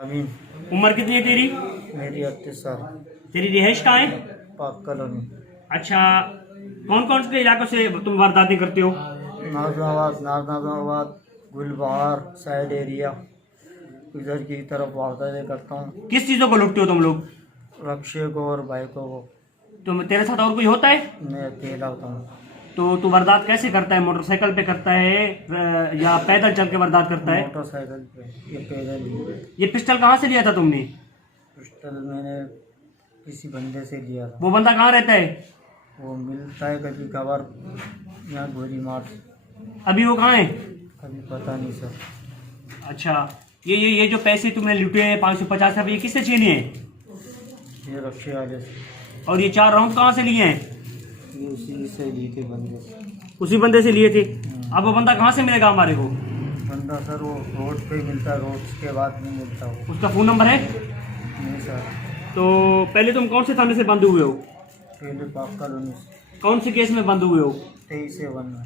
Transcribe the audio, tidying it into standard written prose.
अभी उम्र कितनी है तेरी? मेरी 38 साल। तेरी रिहाइश कहाँ है? पाक कॉलोनी। अच्छा, कौन कौन से इलाकों से तुम वारदातें करते हो? नाजनाबाद, गुलबहार साइड एरिया, इधर की तरफ वारदातें करता हूँ। किस चीज़ों को लूटते हो तुम लोग? रक्शे को और बाइकों को। तुम तेरे साथ और कोई होता है? मैं अकेला होता हूँ। तो तू वारदात कैसे करता है? मोटरसाइकिल पे करता है या पैदल चल के वारदात करता है? मोटरसाइकिल पे, ये पैदल ही। ये पिस्टल कहाँ से लिया था तुमने? पिस्टल मैंने किसी बंदे से लिया था। वो बंदा कहाँ रहता है? वो मिलता है कभी कभार यहाँ गोली मार। अभी वो कहाँ है? कभी पता नहीं सर। अच्छा, ये जो पैसे तुमने लूटे हैं 550 रुपये, ये किससे छीने हैं? ये रक्शे वाले से। और ये 4 राउंड कहाँ से लिए हैं? ये उसी से लिए थे बंदे से। उसी बंदे से लिए थे। अब वो बंदा कहाँ से मिलेगा हमारे को? बंदा सर वो रोड पे मिलता है, रोड के बाद नहीं मिलता वो। उसका फ़ोन नंबर है? नहीं सर। तो पहले तुम कौन से थाने से बंद हुए हो? पहले पाक कॉलोनी से। कौन से केस में बंद हुए हो? 23 से 1 में।